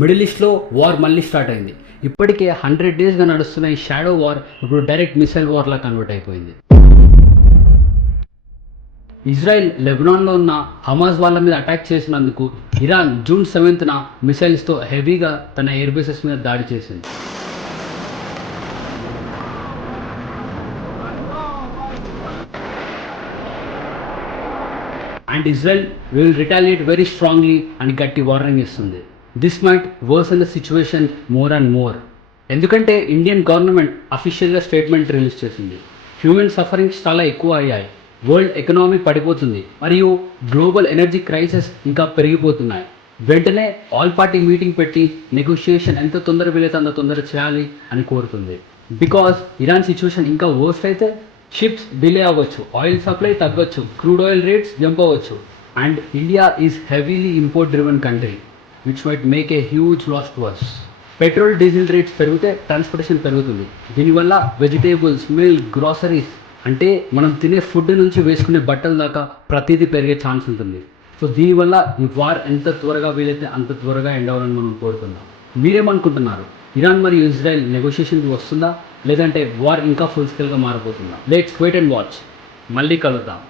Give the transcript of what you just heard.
Middle ఈస్ట్లో war మళ్ళీ start అయింది. ఇప్పటికే 100 డేస్గా నడుస్తున్న ఈ షాడో వార్ ఇప్పుడు డైరెక్ట్ మిసైల్ వార్లా కన్వర్ట్ అయిపోయింది. ఇజ్రాయెల్ లెబనాన్లో ఉన్న హమాస్ వాళ్ళ మీద అటాక్ చేసినందుకు ఇరాన్ జూన్ 7న మిసైల్స్తో హెవీగా తన ఎయిర్ బేసెస్ మీద దాడి చేసింది. And Israel will retaliate very strongly అని గట్టి వార్నింగ్ ఇస్తుంది. This might worsen the situation more and more. ఎందుకంటే ఇండియన్ గవర్నమెంట్ అఫీషియల్గా స్టేట్మెంట్ రిలీజ్ చేసింది. హ్యూమన్ సఫరింగ్స్ చాలా ఎక్కువ అయ్యాయి, వరల్డ్ ఎకనామీ పడిపోతుంది మరియు గ్లోబల్ ఎనర్జీ క్రైసిస్ ఇంకా పెరిగిపోతున్నాయి. వెంటనే ఆల్ పార్టీ మీటింగ్ పెట్టి నెగోషియేషన్ ఎంత తొందర వీలైతే అంత తొందర చేయాలి అని కోరుతుంది. బికాజ్ ఇరాన్ సిచ్యువేషన్ ఇంకా వర్స్ట్ అయితే షిప్స్ డిలే అవ్వచ్చు, ఆయిల్ సప్లై తగ్గొచ్చు, క్రూడ్ ఆయిల్ రేట్స్ జంప్ అవ్వచ్చు. And India is heavily import driven country which might make a huge loss to us. Petrol diesel rates పెరిగితే ట్రాన్స్పోర్టేషన్ పెరుగుతుంది. దీనివల్ల vegetables, milk, groceries అంటే మనం తినే ఫుడ్ నుంచి వేసుకునే బట్టల దాకా ప్రతిదీ పెరిగే ఛాన్స్ ఉంటుంది. సో దీనివల్ల ఈ వార్ ఎంత త్వరగా వీలైతే అంత త్వరగా ఎండ్ అవ్వాలని మనం కోరుకుందాం. మీరేమనుకుంటున్నారు? ఇరాన్ మరియు ఇజ్రాయెల్ నెగోషియేషన్కి వస్తుందా, లేదంటే వార్ ఇంకా ఫుల్ స్కేల్గా మారిపోతుందా? Let's wait and watch. మళ్ళీ కలుద్దాం.